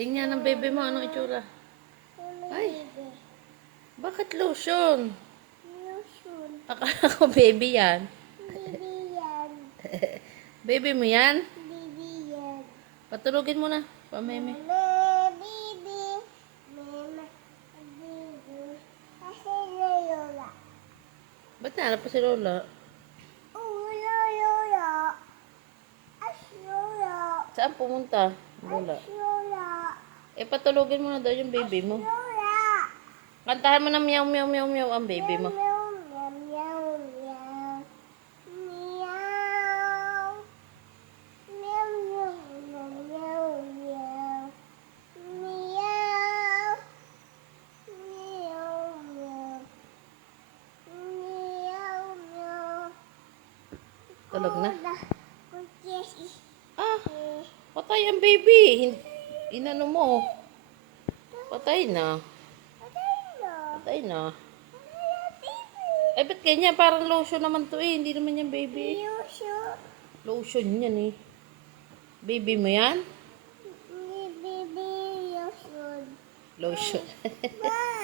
Tingnan ng baby mo, anong itsura? Ay, bakit lotion? Lotion. Akala ko baby yan. Baby yan. Baby mo yan? Baby yan. Patulogin mo na, pameme. Baby. Mama. Baby. Kasi Lola. Ba't nahanap pa si Lola? Oh, Lola. As Lola. Saan pumunta? Lola. As Lola. Eh, patulogin mo na daw yung baby mo. Lola. Kantahan mo na meow, meow, meow, meow ang baby mo. Meow, meow, meow, meow. Meow. Meow, meow, meow, meow, meow. Meow. Meow, meow. Meow, meow. Tulog na? Yes, Ah, patay ang baby. Inano mo. Patay na. Patay na. Eh, ba't ganyan? Parang lotion naman to eh. Hindi naman yan baby. Lotion yan eh. Baby mo yan? Baby, lotion. Lotion. Bye.